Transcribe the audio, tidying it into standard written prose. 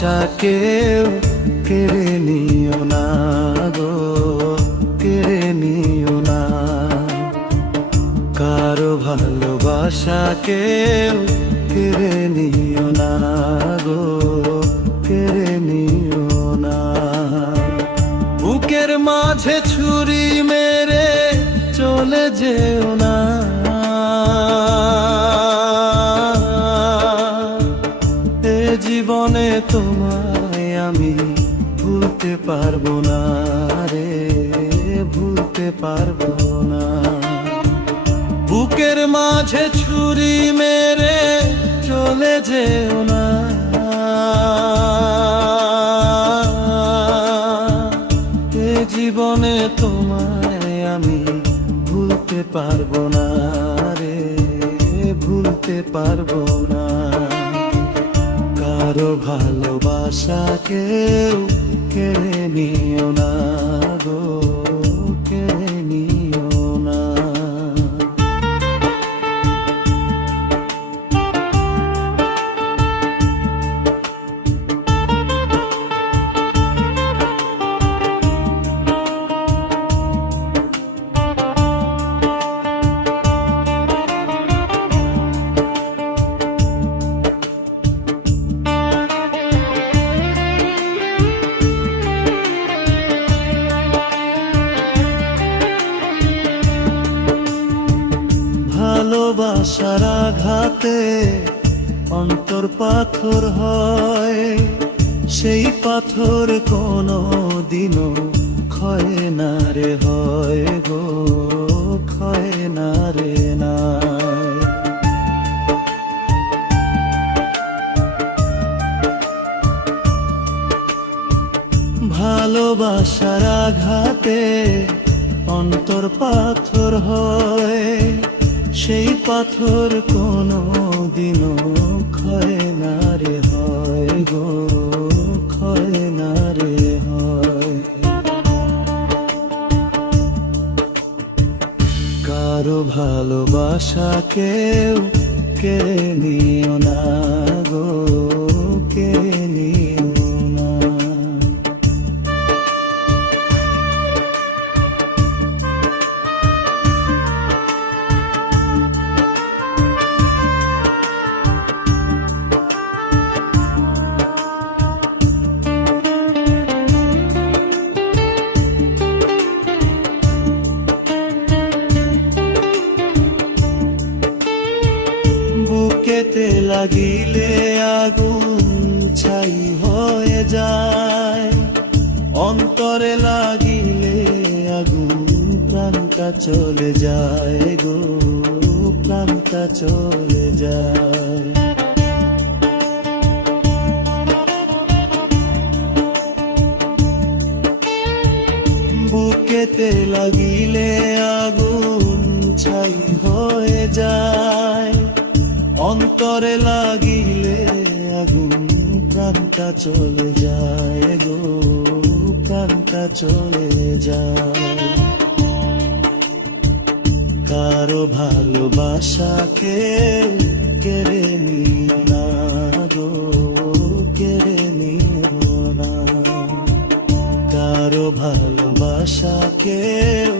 ভালোবাসা কেউ কেড়ে নিও না গো, কেড়ে নিও না। কারো ভালোবাসা কেউ কেড়ে নিও না গো, কেড়ে নিও না। বুকের মাঝে ছুরি মেরে চলে যেও না, এ জীবনে তোমায় আমি ভুলতে পারবো না রে, ভুলতে পারবো না। বুকের মাঝে ছুরি মেরে চলে যেও না, এ জীবনে তোমায় আমি ভুলতে পারবো না রে, ভুলতে পারবো না। কারো ভালোবাসা কেউ কেড়ে নিও না গো, কেড়ে নিও না। ভালোবাসার আঘাতে অন্তর পাথর হয়, সেই পাথর কোনো দিনও ক্ষয় না রে, হয় গো ক্ষয় না রে নাই। ভালোবাসার আঘাতে অন্তর পাথর হয়, সেই পাথর কোনো দিনও ক্ষয় না রে, হয় গো ক্ষয় না রে হয়। কারো ভালোবাসা কেউ কেড়ে নিও না গো, কেড়ে নিও না। বুকেতে লাগিলে আগুন ছাই হয়ে যায়, অন্তরে লাগিলে আগুন প্রাণটা চলে যায় গো, প্রাণটা চলে যায়। বুকেতে লাগিলে আগুন ছাই হয়ে যায়, অন্তরে লাগিলে আগুন প্রাণটা চলে যায় গো, প্রাণটা চলে যায়। কারো ভালোবাসা কেউ কেড়ে নিও না গো, কেড়ে নিও না। কারো ভালোবাসা কেউ